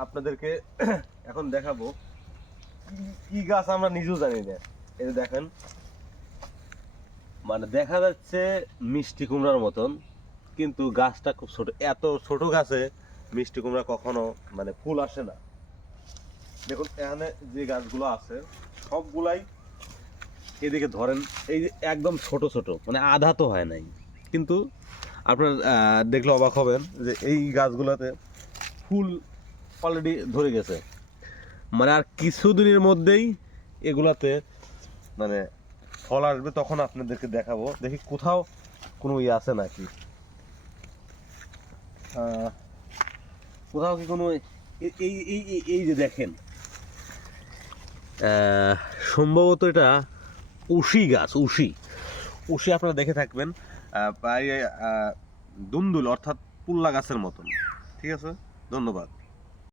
আপনাদেরকে এখন দেখাবো কি- গাছ আমরা নিজেও জানি না। যে দেখেন মানে দেখা যাচ্ছে মিষ্টি কুমড়ার মতন, কিন্তু গাছটা খুব ছোট। এত ছোট গাছে মিষ্টি কুমড়া কখনো মানে ফুল আসে না। দেখুন, এখানে যে গাছগুলো আছে, সবগুলাই এদিকে ধরেন, এই যে একদম ছোট ছোট মানে আধা তো হয় নাই। কিন্তু আপনার দেখলে অবাক হবেন যে এই গাছগুলোতে ফুল অলরেডি ধরে গেছে। মানে আর কিছুদিনের মধ্যেই এগুলাতে মানে ফল আসবে, তখন আপনাদেরকে দেখাবো। দেখি কোথাও কোনো ইয়ে আছে নাকি। কোথাও কি কোনো এই এই- এই যে দেখেন। সম্ভবত এটা উশি গাছ, উশি। উশি আপনারা দেখে থাকবেন। প্রায় দুন্দুল অর্থাৎ পুল্লা গাছের মতন। ঠিক আছে? ধন্যবাদ।